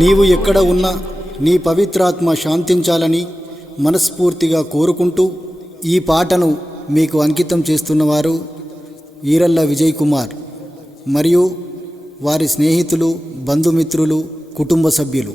నీవు ఎక్కడ ఉన్నా నీ పవిత్రాత్మ శాంతించాలని మనస్ఫూర్తిగా కోరుకుంటూ ఈ పాటను మీకు అంకితం చేస్తున్నవారు ఈరళ్ళ విజయ్ కుమార్ మరియు వారి స్నేహితులు, బంధుమిత్రులు, కుటుంబ సభ్యులు.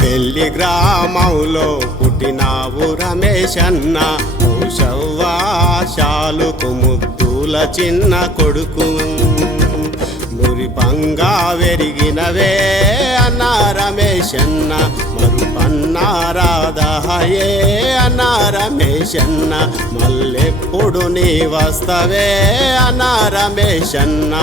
పెళ్లి గ్రామంలో పుట్టినావు రమేశన్న, శాలుకు ముద్దుల చిన్న కొడుకు. మురిపంగా వెరిగినవే అన్న రమేశన్న, మరుపన్నారాదహయే అన్న రమేశన్న, మళ్ళెప్పుడు నీ వస్తవే అన్న రమేశన్న.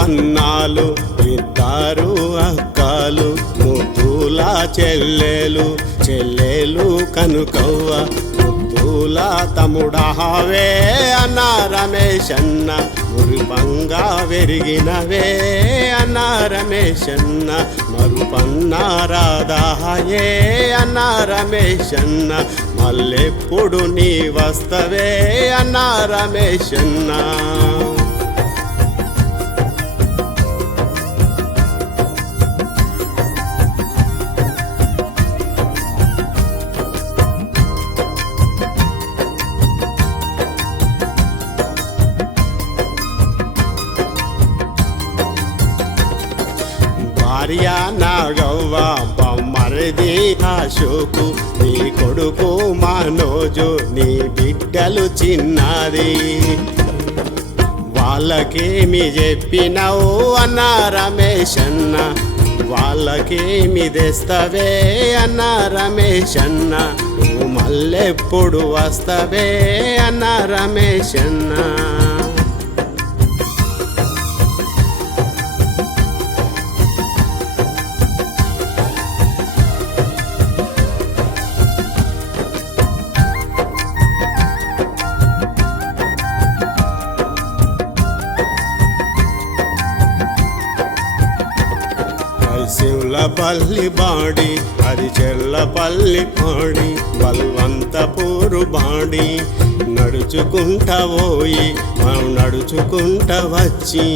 అన్నాలు, ఇద్దరు అక్కలు, ముద్దుల చెల్లెలు కనుకవ్వ, ముద్దుల తమ్ముడహావే అన్న రమేశన్న, మురిపంగా వెరిగినవే అన్న రమేశన్న, మరుపన్నారాదహయే అన్న రమేశన్న, మళ్ళెప్పుడు నీ వస్తవే అన్న రమేశన్న. భార్య నాగవ్వ, బొమ్మరిది అశోకు, నీ కొడుకు మనోజు, నీ బిడ్డలు చిన్నది. వాళ్ళకేమి చెప్పినావు అన్న రమేశన్న, వాళ్ళకేమి తెస్తవే అన్న రమేశన్న, నువ్వు మళ్ళెప్పుడు వస్తవే అన్న రమేశన్న. శివులపల్లి బాడి, అది చెల్లపల్లి పాడి, బల్వంతపూరు బాడి, నడుచుకుంటా పోయి మనం నడుచుకుంటా వచ్చి,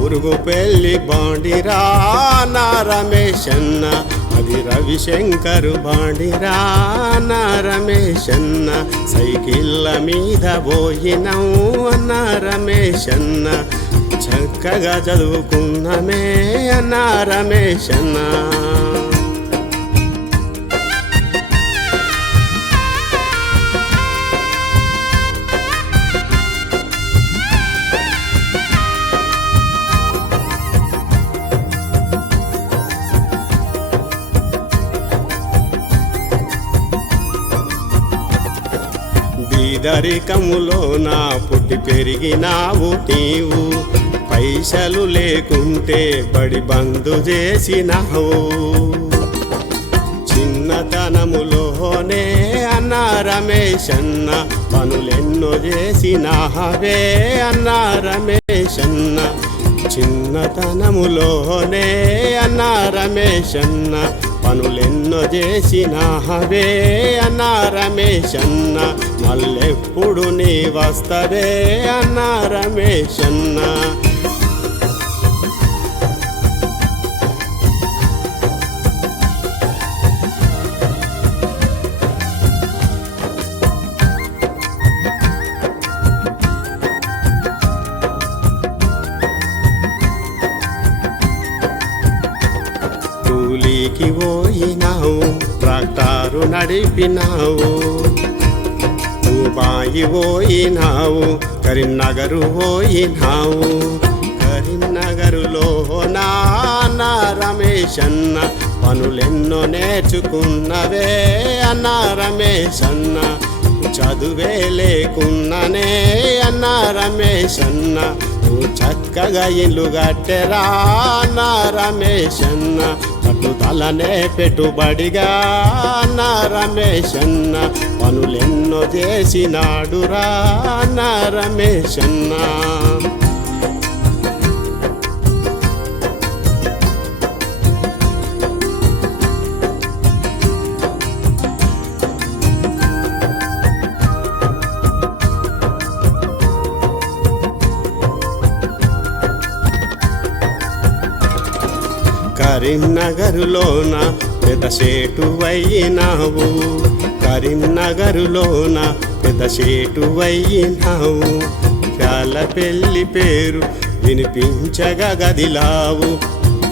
ఊరుగు పెళ్ళి బాడిరా నా రమేశన్న, అది రవిశంకరు బాడిరా నా రమేశన్న, సైకిళ్ళ మీద పోయినాం అన్న రమేశన్న, చక్కగా చదువుకున్నమే అన్న రమేశన్న. బీదరికములోన పుట్టి పెరిగినావు నీవు, పైసలు లేకుంటే బడి బంధు చేసినావు. చిన్నతనములోనే అన్న రమేశన్న, పనులెన్నో చేసినావే అన్న రమేశన్న, చిన్నతనములోనే అన్న రమేశన్న, పనులెన్నో చేసినావే అన్న రమేశన్న, మళ్ళెప్పుడు నీ వస్తవే అన్న రమేశన్న. కూలికి పోయినావు, ట్రాక్టారు నడిపినావు, దుబాయి పోయినావు, కరీంనగరు పోయినావు, కరీంనగరులో నాన్న రమేశన్న, పనులెన్నో నేర్చుకున్నవే అన్న రమేశన్న, చదువే లేకున్ననే అన్న రమేష్ అన్న నువ్వు చక్కగా ఇల్లు కట్టెరా అన్న రమేష్ అన్న పట్టుదలనే పెట్టుబడిగా అన్న రమేష్ అన్న పనులెన్నో చేసినాడురా అన్న రమేష్ అన్న కరీంనగరులోన పెద్ద సేటు అయినావు కరీంనగరులోన పెద్ద సేటు అయినావు ప్యాల పెళ్లి పేరు వినిపించగా గదిలావు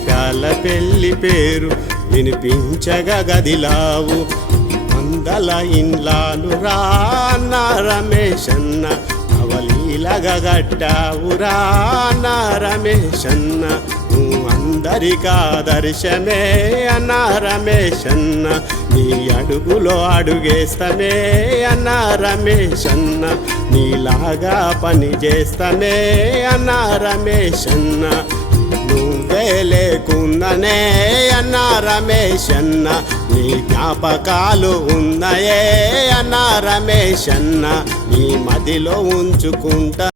ప్యాల పెళ్లి పేరు వినిపించగా గదిలావు వందల ఇండ్లాలు రాన్న రమేష్ అన్న అవలీలగా గట్టావురా అన్న రమేష్ అన్న నువ్వు అందరికీ ఆదర్శమే అన్న రమేష్ అన్న నీ అడుగులో అడుగేస్తమే అన్న రమేష్ అన్న నీలాగా పని చేస్తమే అన్న రమేష్ అన్న నువ్వే లేకుందనే అన్న రమేష్ అన్న నీ జ్ఞాపకాలు ఉన్నాయే అన్న రమేష్ అన్న నీ మదిలో ఉంచుకుంటా